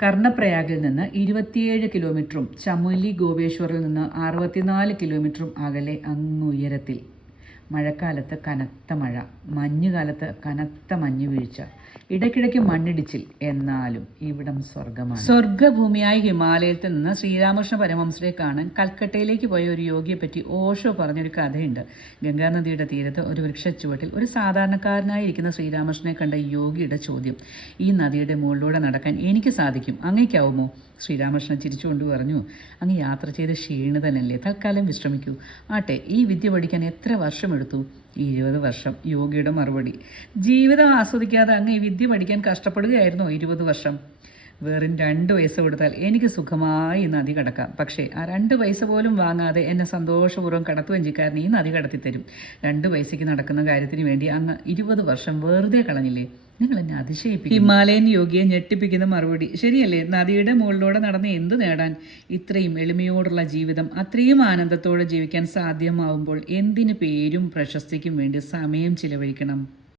കർണപ്രയാഗിൽ നിന്ന് ഇരുപത്തിയേഴ് കിലോമീറ്ററും ചമുലി ഗോപേശ്വറിൽ നിന്ന് അറുപത്തിനാല് കിലോമീറ്ററും അകലെ അങ്ങുയരത്തിൽ മഴക്കാലത്ത് കനത്ത മഴ മഞ്ഞുകാലത്ത് കനത്ത മഞ്ഞ് വീഴ്ച ഇടയ്ക്കിടയ്ക്ക് മണ്ണിടിച്ചിൽ എന്നാലും ഇവിടം സ്വർഗമാണ് സ്വർഗഭൂമിയായ ഹിമാലയത്തിൽ നിന്ന് ശ്രീരാമകൃഷ്ണ പരമംസരെ കാണാൻ കൽക്കട്ടയിലേക്ക് പോയ ഒരു യോഗിയെ പറ്റി ഓഷോ പറഞ്ഞൊരു കഥയുണ്ട്. ഗംഗാനദിയുടെ തീരത്ത് ഒരു വൃക്ഷച്ചുവട്ടിൽ ഒരു സാധാരണക്കാരനായിരിക്കുന്ന ശ്രീരാമകൃഷ്ണനെ കണ്ട യോഗിയുടെ ചോദ്യം ഈ നദിയുടെ മുകളിലൂടെ നടക്കാൻ എനിക്ക് സാധിക്കും അങ്ങേക്കാവുമോ ശ്രീരാമകൃഷ്ണൻ ചിരിച്ചുകൊണ്ട് പറഞ്ഞു അങ്ങ് യാത്ര ചെയ്ത് ക്ഷീണിതനല്ലേ? തൽക്കാലം വിശ്രമിക്കൂ. ആട്ടെ ഈ വിദ്യ പഠിക്കാൻ എത്ര വർഷമെടുത്തു ഇരുപത് വർഷം. യോഗിയുടെ മറുപടി. ജീവിതം ആസ്വദിക്കാതെ അങ്ങ് ഈ വിദ്യ പഠിക്കാൻ കഷ്ടപ്പെടുകയായിരുന്നോ ഇരുപത് വർഷം? വെറും രണ്ട് പൈസ കൊടുത്താൽ എനിക്ക് സുഖമായി നദി കടക്കാം. പക്ഷേ ആ രണ്ട് പൈസ പോലും വാങ്ങാതെ എന്നെ സന്തോഷപൂർവം കടത്തുവഞ്ചിക്കാരൻ ഈ നദി കടത്തി തരും. രണ്ട് പൈസയ്ക്ക് നടക്കുന്ന കാര്യത്തിന് വേണ്ടി അങ്ങ് ഇരുപത് വർഷം വെറുതെ കളഞ്ഞില്ലേ? നിങ്ങൾ എന്നെ അതിശയിപ്പിക്കും ഹിമാലയൻ യോഗിയെ ഞെട്ടിപ്പിക്കുന്ന മറുപടി. ശരിയല്ലേ? നദിയുടെ മുകളിലൂടെ നടന്ന് എന്ത് നേടാൻ? ഇത്രയും എളിമയോടുള്ള ജീവിതം അത്രയും ആനന്ദത്തോടെ ജീവിക്കാൻ സാധ്യമാവുമ്പോൾ എന്തിന് പേരും പ്രശസ്തിക്കും വേണ്ടി സമയം ചിലവഴിക്കണം?